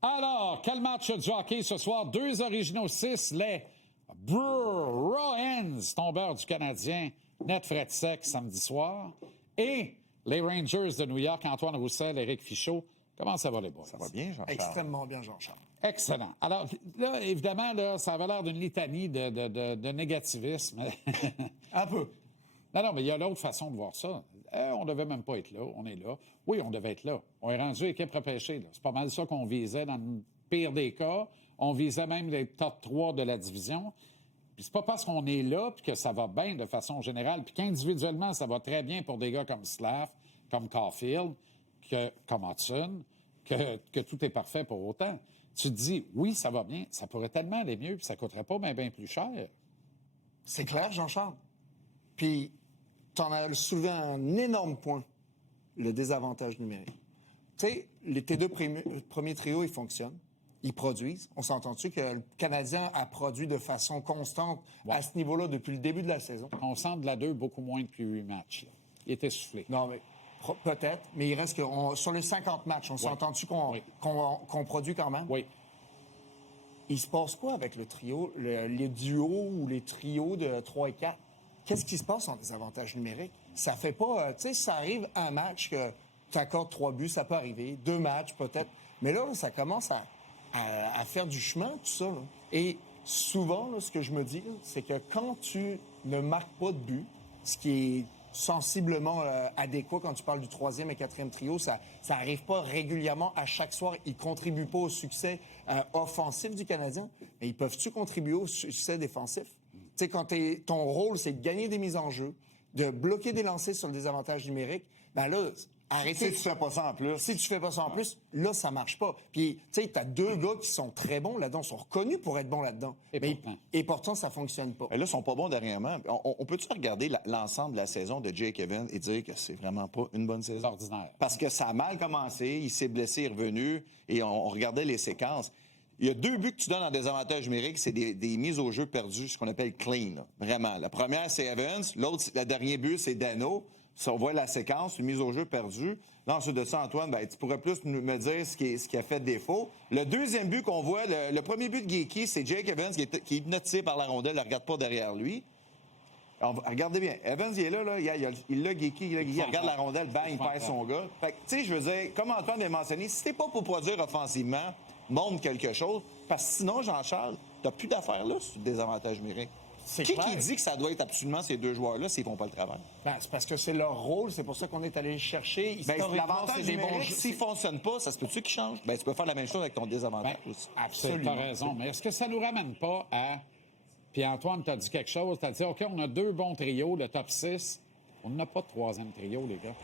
Alors, quel match du hockey ce soir? 2 originaux 6, les Bruins, tombeurs du Canadien, net frais de sec samedi soir. Et les Rangers de New York, Antoine Roussel, Éric Fichaud. Comment ça va, les boys? Ça va bien, Jean-Charles? Extrêmement bien, Jean-Charles. Excellent. Alors, là, évidemment, là, ça avait l'air d'une litanie de négativisme. Un peu. Non, mais il y a l'autre façon de voir ça. On devait même pas être là. On est là. Oui, on devait être là. On est rendu équipe repêchée. Là. C'est pas mal ça qu'on visait dans le pire des cas. On visait même les top 3 de la division. Puis c'est pas parce qu'on est là puis que ça va bien de façon générale, puis qu'individuellement, ça va très bien pour des gars comme Slav, comme Caulfield, comme Hudson, que tout est parfait pour autant. Tu te dis, oui, ça va bien, ça pourrait tellement aller mieux, puis ça coûterait pas bien plus cher. C'est clair, Jean-Charles. Puis, tu en as soulevé un énorme point, le désavantage numérique. Tu sais, tes deux premiers trios, ils fonctionnent, ils produisent. On s'entend-tu que le Canadien a produit de façon constante à ce niveau-là depuis le début de la saison? On sent de la 2 beaucoup moins depuis 8 matchs. Là. Il était soufflé. Non, mais peut-être, mais il reste que sur les 50 matchs, on s'entend-tu qu'on produit quand même? Oui. Il se passe quoi avec le trio, les duos ou les trios de 3 et 4? Qu'est-ce qui se passe en désavantage numérique? Ça fait pas... tu sais, ça arrive un match que tu accordes 3 buts, ça peut arriver. 2 matchs, peut-être. Mais là, ça commence à faire du chemin, tout ça. Là. Et souvent, là, ce que je me dis, là, c'est que quand tu ne marques pas de but, ce qui est sensiblement adéquat quand tu parles du 3e et 4e trio, ça arrive pas régulièrement à chaque soir. Ils contribuent pas au succès offensif du Canadien, mais ils peuvent-tu contribuer au succès défensif? Tu sais, quand ton rôle, c'est de gagner des mises en jeu, de bloquer des lancers sur le désavantage numérique, ben là, arrêtez. Si tu fais pas ça en plus. Si tu fais pas ça en plus, là, ça marche pas. Puis, tu sais, t'as 2 gars qui sont très bons là-dedans, sont reconnus pour être bons là-dedans. Et pourtant, ça fonctionne pas. Et là, ils sont pas bons dernièrement. On peut-tu regarder l'ensemble de la saison de Jake Evans et dire que c'est vraiment pas une bonne saison? Ordinaire. Parce que ça a mal commencé, il s'est blessé, il est revenu, et on regardait les séquences. Il y a 2 buts que tu donnes en désavantage numérique, c'est des mises au jeu perdues, ce qu'on appelle clean, là. Vraiment. La première, c'est Evans. L'autre, le dernier but, c'est Dano. Si on voit la séquence, une mise au jeu perdue. Là, ensuite de ça, Antoine, tu pourrais plus me dire ce qui a fait défaut. Le deuxième but qu'on voit, le premier but de Geeky, c'est Jake Evans qui est hypnotisé par la rondelle, ne regarde pas derrière lui. Alors, regardez bien. Evans, il est là, il l'a Geeky, il regarde la rondelle, bang, il perd son gars. Fait que, tu sais, je veux dire, comme Antoine l'a mentionné, si t'es pas pour produire offensivement, montre quelque chose, parce que sinon, Jean-Charles, t'as plus d'affaires là sur le désavantage numérique. Qui dit que ça doit être absolument ces 2 joueurs-là s'ils font pas le travail? Ben, c'est parce que c'est leur rôle, c'est pour ça qu'on est allé les chercher. L'avantage numérique, s'ils ne fonctionnent pas, ça se peut-tu qu'ils changent? Tu peux faire la même chose avec ton désavantage aussi. Absolument. Tu as raison. Mais est-ce que ça nous ramène pas à... Puis Antoine, tu as dit quelque chose. Tu as dit, OK, on a 2 bons trios, le top 6. On n'a pas de 3e trio, les gars.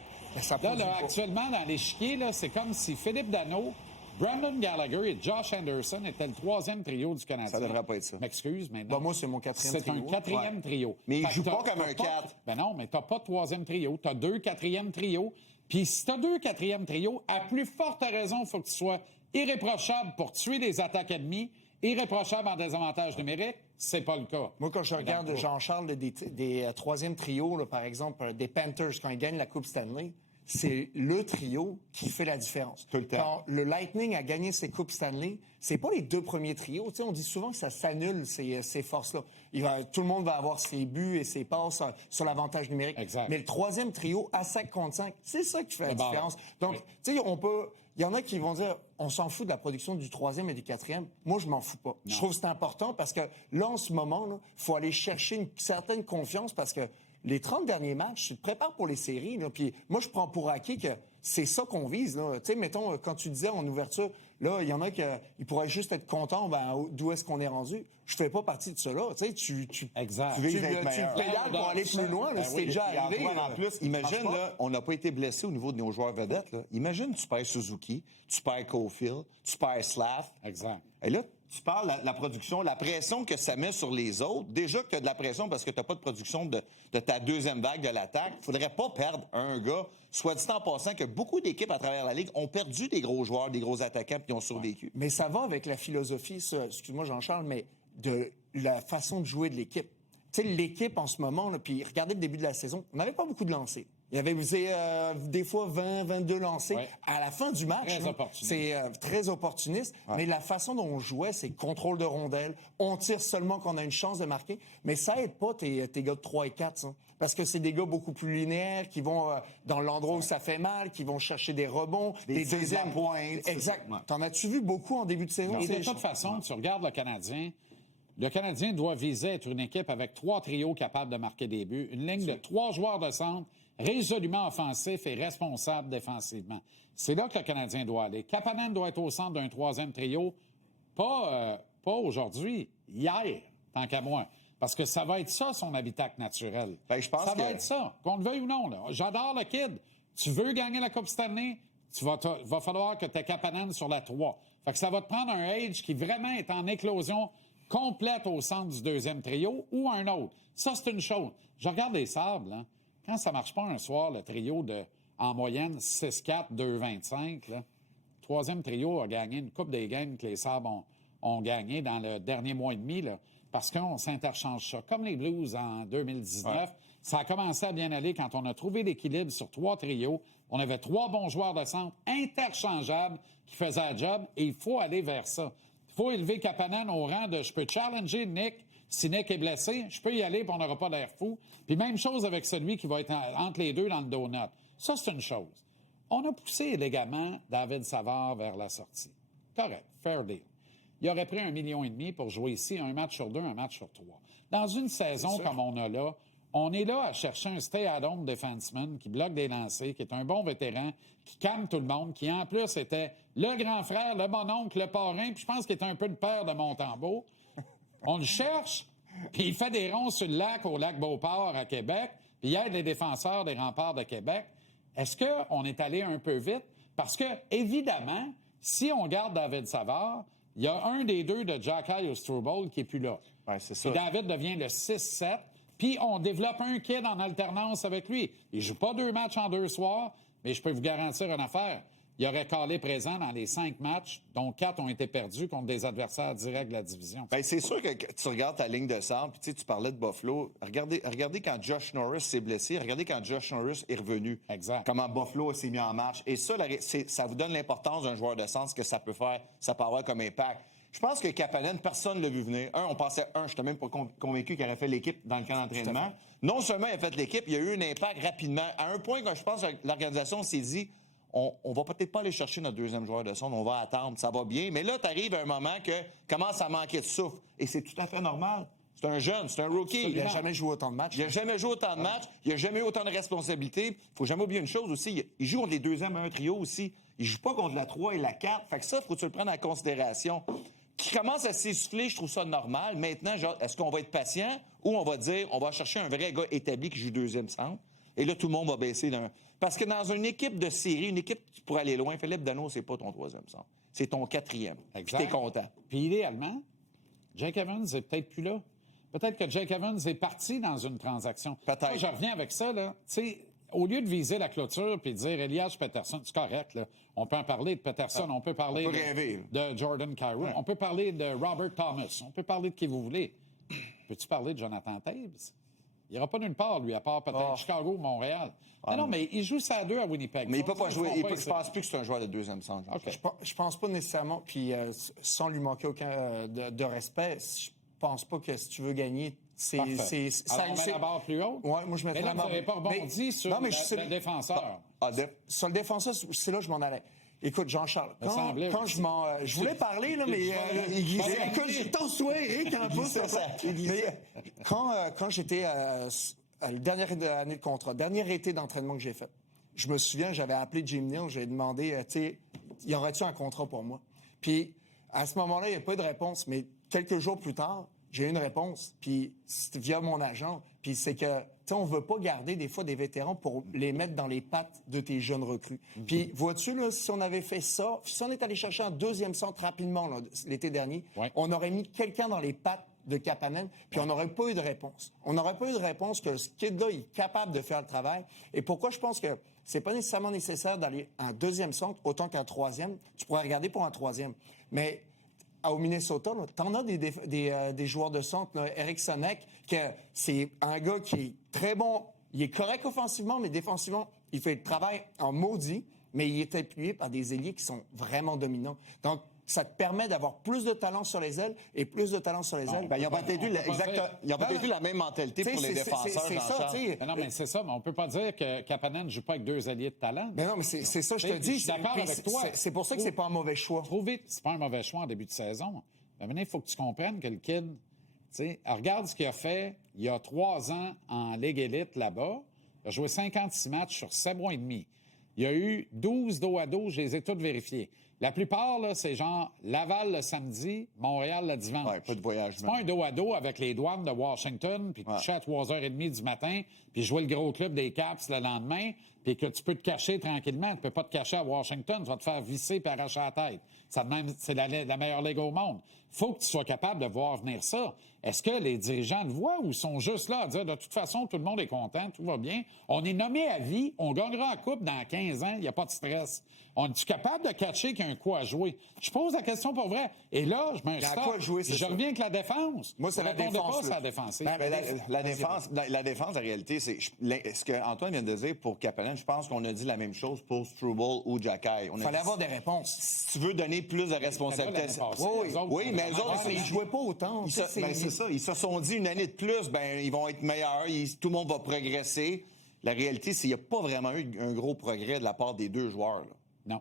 Ben, là, actuellement, dans l'échiquier, c'est comme si Philippe Danault, Brandon Gallagher et Josh Anderson étaient le 3e trio du Canadien. Ça devrait pas être ça. M'excuse, mais non. Ben, moi, c'est mon 4e trio. C'est un 4e trio. Mais il joue pas comme un 4. Ben non, mais t'as pas de 3e trio. T'as 2 4e trios. Puis si t'as 2 4e trios, à plus forte raison, il faut que tu sois irréprochable pour tuer les attaques ennemies, irréprochable en désavantage numérique. C'est pas le cas. Moi, quand je regarde Jean-Charles des 3e trios, là, par exemple, des Panthers, quand ils gagnent la Coupe Stanley, c'est le trio qui fait la différence. Tout le temps. Quand le Lightning a gagné ses Coupes Stanley, c'est pas les 2 premiers trios. Tu sais, on dit souvent que ça s'annule, ces forces-là. Tout le monde va avoir ses buts et ses passes sur l'avantage numérique. Exact. Mais le 3e trio, à 5 contre 5, c'est ça qui fait la différence. Donc, tu sais, il y en a qui vont dire, on s'en fout de la production du 3e et du 4e. Moi, je m'en fous pas. Non. Je trouve que c'est important parce que là, en ce moment, il faut aller chercher une certaine confiance parce que les 30 derniers matchs, tu te prépares pour les séries. Là, puis moi, je prends pour acquis que c'est ça qu'on vise. Tu sais, mettons, quand tu disais en ouverture, là, il y en a qui pourraient juste être contents d'où est-ce qu'on est rendu. Je fais pas partie de cela. Tu sais, tu pédales pour aller plus loin. C'est déjà arrivé. En plus, imagine, là, on n'a pas été blessé au niveau de nos joueurs vedettes. Là. Imagine, tu perds Suzuki, tu perds Caulfield, tu perds Slav. Exact. Et là, tu parles de la production, la pression que ça met sur les autres. Déjà que tu as de la pression parce que tu n'as pas de production de ta 2e vague de l'attaque. Il ne faudrait pas perdre un gars. Soit dit en passant que beaucoup d'équipes à travers la Ligue ont perdu des gros joueurs, des gros attaquants, puis ont survécu. Mais ça va avec la philosophie, ça, excuse-moi Jean-Charles, mais de la façon de jouer de l'équipe. Tu sais, l'équipe en ce moment, puis regardez le début de la saison, on n'avait pas beaucoup de lancers. Il avait usé des fois 20, 22 lancés. Ouais. À la fin du match, Très opportuniste. c'est très opportuniste. Ouais. Mais la façon dont on jouait, c'est contrôle de rondelle. On tire seulement quand on a une chance de marquer. Mais ça aide pas tes gars de 3 et 4, ça. Parce que c'est des gars beaucoup plus linéaires qui vont dans l'endroit où ça fait mal, qui vont chercher des rebonds, Des tirs deuxièmes à pointe. Exact. Ouais. T'en as-tu vu beaucoup en début de saison? Et de toute façon, tu regardes le Canadien doit viser être une équipe avec 3 trios capables de marquer des buts, une ligne de 3 joueurs de centre résolument offensifs et responsables défensivement. C'est là que le Canadien doit aller. Kapanen doit être au centre d'un 3e trio, pas aujourd'hui, hier, tant qu'à moi. Parce que ça va être ça, son habitacle naturel. Ben, je pense ça va que- être ça, qu'on le veuille ou non. Là. J'adore le kid. Tu veux gagner la Coupe Stanley, va falloir que tu aies Kapanen sur la 3. Fait que ça va te prendre un Age qui vraiment est en éclosion complète au centre du 2e trio ou un autre. Ça, c'est une chose. Je regarde les Sabres, là. Quand ça marche pas un soir, le trio de, en moyenne, 6-4, 2-25, là, le 3e trio a gagné une coupe des games que les Sabres ont gagné dans le dernier mois et demi, là, parce qu'on s'interchange ça. Comme les Blues en 2019, Ouais. ça a commencé à bien aller quand on a trouvé l'équilibre sur 3 trios. On avait 3 bons joueurs de centre interchangeables qui faisaient la job, et il faut aller vers ça. Il faut élever Kapanen au rang de « je peux challenger Nick ». Si Nick est blessé, je peux y aller et on n'aura pas d'air fou. Puis même chose avec celui qui va être entre les deux dans le donut. Ça, c'est une chose. On a poussé élégamment David Savard vers la sortie. Correct, fair deal. Il aurait pris 1,5 million pour jouer ici, un match sur 2, un match sur 3. Dans une saison comme on a là, on est là à chercher un stay-at-home defenseman qui bloque des lancers, qui est un bon vétéran, qui calme tout le monde, qui en plus était le grand frère, le mononcle, le parrain, puis je pense qu'il était un peu le père de Montembeault. On le cherche, puis il fait des ronds sur le lac, au lac Beauport à Québec, puis il aide les défenseurs des remparts de Québec. Est-ce qu'on est allé un peu vite? Parce que, évidemment, si on garde David Savard, il y a un des deux de Jacky Ostruble qui n'est plus là. Ouais, c'est ça. Et David devient le 6-7, puis on développe un kid en alternance avec lui. Il ne joue pas 2 matchs en 2 soirs, mais je peux vous garantir une affaire. Il aurait calé présent dans les 5 matchs, dont 4 ont été perdus contre des adversaires directs de la division. Ben, c'est sûr que tu regardes ta ligne de centre, puis tu parlais de Buffalo. Regardez quand Josh Norris s'est blessé, regardez quand Josh Norris est revenu. Exact. Comment Buffalo s'est mis en marche. Et ça, ça vous donne l'importance d'un joueur de centre, ce que ça peut faire, ça peut avoir comme impact. Je pense que Kapanen, personne ne l'a vu venir. Je n'étais même pas convaincu qu'il aurait fait l'équipe dans le camp d'entraînement. Non seulement il a fait l'équipe, il a eu un impact rapidement. À un point, quand je pense que l'organisation s'est dit, on va peut-être pas aller chercher notre 2e joueur de centre, on va attendre, ça va bien. Mais là, tu arrives à un moment que commence à manquer de souffle. Et c'est tout à fait normal. C'est un jeune, c'est un rookie. Il n'a jamais joué autant de matchs. Il n'a jamais joué autant de matchs. Il n'a jamais eu autant de responsabilités. Il ne faut jamais oublier une chose aussi. Il joue contre les 2e et un trio aussi. Il ne joue pas contre la 3 et la 4. Fait que ça, il faut que tu le prennes en considération. Qui commence à s'essouffler, je trouve ça normal. Maintenant, genre, est-ce qu'on va être patient ou on va dire, on va chercher un vrai gars établi qui joue 2e centre? Et là, tout le monde va baisser d'un. Parce que dans une équipe de série, une équipe qui pourrait aller loin, Philippe Danault, c'est pas ton 3e centre. C'est ton 4e. Puis Exact. t'es content. Puis idéalement, Jake Evans n'est peut-être plus là. Peut-être que Jake Evans est parti dans une transaction. Peut-être. Moi, je reviens avec ça, là. Tu sais, au lieu de viser la clôture puis de dire Elias Pettersson, c'est correct, là. On peut en parler de Pettersson, on peut parler on peut rêver, de Jordan Kyrou, on peut parler de Robert Thomas, on peut parler de qui vous voulez. Peux-tu parler de Jonathan Taves? Il n'ira pas nulle part, lui, à part peut-être Chicago ou Montréal. Non, mais il joue ça à 2 à Winnipeg. Mais il ne peut pas jouer. Je Je pense plus que c'est un joueur de 2e centre. OK. Je pense pas nécessairement, puis sans lui manquer aucun de respect, je pense pas que si tu veux gagner, Parfait. Alors, on met la barre plus haute? Ouais, moi, je mettrais Mais là, la barre. vous n'avez pas rebondi sur le défenseur. Sur le défenseur, c'est là que je m'en allais. Écoute, Jean-Charles, Ça semblait quand aussi. je voulais parler, là, mais écoute, j'ai tant souhaité, Eric, en plus. Mais quand j'étais à la dernière année de contrat, dernier été d'entraînement que j'ai fait, je me souviens, j'avais appelé Jim Neal, j'ai demandé, tu sais, y aurait-tu un contrat pour moi? Puis, à ce moment-là, il n'y a pas eu de réponse, mais quelques jours plus tard, j'ai eu une réponse, puis c'était via mon agent, puis c'est que, tu sais, on veut pas garder des fois des vétérans pour les mettre dans les pattes de tes jeunes recrues. Puis, vois-tu, là, si on avait fait ça, si on est allé chercher un 2e centre rapidement, là, l'été dernier, Ouais. on aurait mis quelqu'un dans les pattes de Kapanen, puis on n'aurait pas eu de réponse. On n'aurait pas eu de réponse que ce kid-là est capable de faire le travail. Et pourquoi je pense que c'est pas nécessairement nécessaire d'aller en 2e centre autant qu'un 3e. Tu pourrais regarder pour un 3e. Mais au Minnesota, t'en as des joueurs de centre, là, Eric Sonek, que c'est un gars qui est très bon Il est correct offensivement, mais défensivement, il fait le travail en maudit, mais il est appuyé par des ailiers qui sont vraiment dominants. Donc, ça te permet d'avoir plus de talent sur les ailes et plus de talent sur les ailes. Ben, ils n'ont pas peut-être eu la même mentalité pour les défenseurs. C'est ça, tu sais. Non, mais c'est ça, mais on peut pas dire que Kapanen ne joue pas avec deux alliés de talent. Mais non, mais c'est ça, je te dis. Je suis d'accord avec toi. C'est pour ça que c'est pas un mauvais choix. Trop vite, c'est pas un mauvais choix en début de saison. Mais maintenant, il faut que tu comprennes que le kid, tu sais, regarde ce qu'il a fait il y a 3 ans en Ligue élite là-bas. Il a joué 56 matchs sur 7 mois et demi. Il y a eu 12 dos à dos, je les ai tous vérifiés. La plupart, là, c'est genre Laval le samedi, Montréal le dimanche. Ouais, pas de voyage. C'est pas un dos à dos avec les douanes de Washington, puis coucher à 3h30 du matin, puis jouer le gros club des Caps le lendemain, puis que tu peux te cacher tranquillement. Tu peux pas te cacher à Washington, tu vas te faire visser et arracher la tête. C'est la meilleure ligue au monde. Faut que tu sois capable de voir venir ça. Est-ce que les dirigeants le voient ou sont juste là à dire de toute façon, tout le monde est content, tout va bien? On est nommé à vie, on gagnera la coupe dans 15 ans, il n'y a pas de stress. On est-tu capable de catcher qu'il y a un coup à jouer? Je pose la question pour vrai. Et là, je mets un stop. Je reviens avec la défense. Moi, c'est la défense. Pas sur la défensive. La défense, en réalité, c'est ce qu'Antoine vient de dire pour Kapanen. Je pense qu'on a dit la même chose pour Struble ou Jacky. Il fallait avoir des réponses. Si tu veux donner plus de responsabilités. Oui, mais eux autres, ils ne jouaient pas autant. C'est ça. Ils se sont dit une année de plus, ils vont être meilleurs, tout le monde va progresser. La réalité, c'est qu'il n'y a pas vraiment eu un gros progrès de la part des deux joueurs. Là. Non.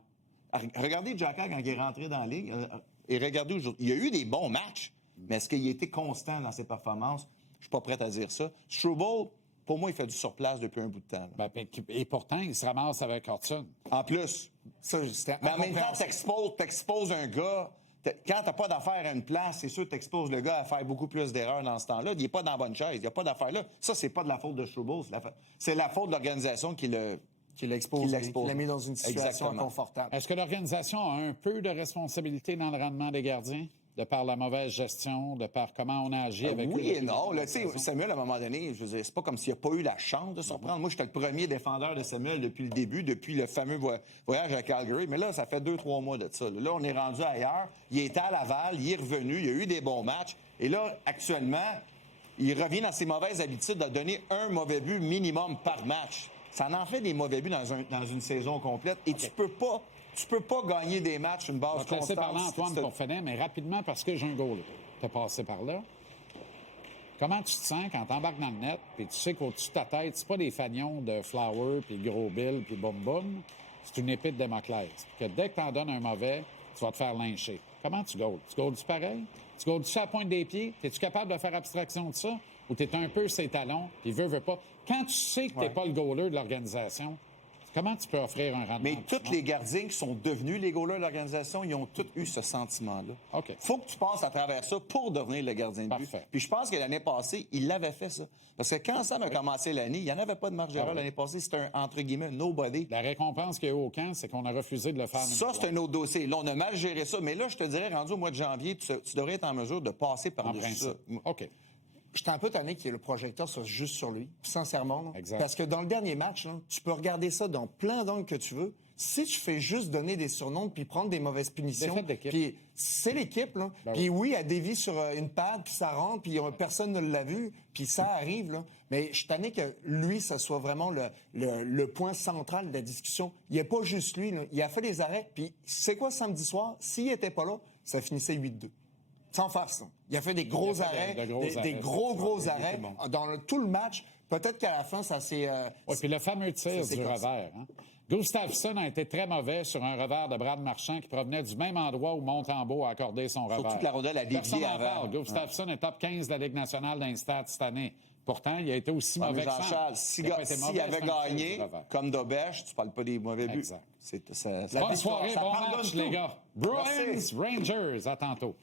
Regardez Jacky quand il est rentré dans la Ligue et regardez aujourd'hui. Il y a eu des bons matchs, mais est-ce qu'il a été constant dans ses performances? Je ne suis pas prêt à dire ça. Struble, pour moi, il fait du surplace depuis un bout de temps. Et pourtant, il se ramasse avec Hudson. En plus. Mais en même temps, t'exposes un gars. Quand t'as pas d'affaires à une place, c'est sûr que t'exposes le gars à faire beaucoup plus d'erreurs dans ce temps-là. Il n'est pas dans la bonne chaise. Il n'y a pas d'affaires là. Ça, c'est pas de la faute de Struble. C'est la faute de l'organisation qui l'a exposé. Qui l'a mis dans une situation inconfortable. Est-ce que l'organisation a un peu de responsabilité dans le rendement des gardiens? De par la mauvaise gestion, de par comment on a agi avec oui et non. Samuel, à un moment donné, je veux dire, c'est pas comme s'il n'a pas eu la chance de se reprendre. Moi, j'étais le premier défendeur de Samuel depuis le début, depuis le fameux voyage à Calgary. Mais là, ça fait 2-3 mois de ça. Là, on est rendu ailleurs. Il était à Laval, il est revenu, il y a eu des bons matchs. Et là, actuellement, il revient dans ses mauvaises habitudes de donner un mauvais but minimum par match. Ça en fait des mauvais buts dans une saison complète. Et tu peux pas gagner des matchs une base constante. Je vais te laisser parler, Antoine, pour finir, mais rapidement, parce que j'ai un goal. Tu as passé par là. Comment tu te sens quand tu embarques dans le net et tu sais qu'au-dessus de ta tête, c'est pas des fanions de Flower, puis Gros Bill, puis Boum Boum, c'est une épée de Damoclès. Que dès que tu en donnes un mauvais, tu vas te faire lyncher. Comment tu goals? Tu goals-tu pareil? Tu goals-tu à la pointe des pieds? Es-tu capable de faire abstraction de ça? Ou tu es un peu ses talons, puis veut pas? Quand tu sais que tu n'es pas le goaler de l'organisation, comment tu peux offrir un rendement? Mais tous les gardiens qui sont devenus les goalers de l'organisation, ils ont tous eu ce sentiment-là. OK. Faut que tu passes à travers ça pour devenir le gardien de but. Parfait. Puis je pense que l'année passée, il l'avait fait, ça. Parce que quand Sam a commencé l'année, il n'y en avait pas de marge d'erreur l'année passée. C'était un, entre guillemets, nobody. La récompense qu'il y a eu au camp, c'est qu'on a refusé de le faire. Ça, c'est un autre dossier. Là, on a mal géré ça. Mais là, je te dirais, rendu au mois de janvier, tu devrais être en mesure de passer par-dessus ça. OK. J'étais un peu tanné que le projecteur soit juste sur lui, sincèrement. Là. Exact. Parce que dans le dernier match, là, tu peux regarder ça dans plein d'angles que tu veux. Si tu fais juste donner des surnoms puis prendre des mauvaises punitions, puis c'est l'équipe, là. Ben puis oui, elle dévie sur une patte, puis ça rentre, puis personne ne l'a vu, puis ça arrive, là. Mais je suis tanné que lui, ça soit vraiment le point central de la discussion. Il n'y a pas juste lui, là. Il a fait des arrêts, puis c'est quoi samedi soir? S'il n'était pas là, ça finissait 8-2. Sans farce, là. Il a fait des gros arrêts, des gros arrêts dans tout le match. Peut-être qu'à la fin, ça s'est... Oui, puis le fameux tir du revers. Hein? Gustafsson a été très mauvais sur un revers de Brad Marchand qui provenait du même endroit où Montembeault a accordé son revers. Surtout que la rondelle a dévié avant. Gustafsson est top 15 de la Ligue nationale d'instats cette année. Pourtant, il a été aussi mauvais que ça. Jean-Charles, s'il avait gagné, comme Dobèche, tu parles pas des mauvais buts. Exact. Ça Bonne soirée, bon match, les gars. Bruins, Rangers, à tantôt.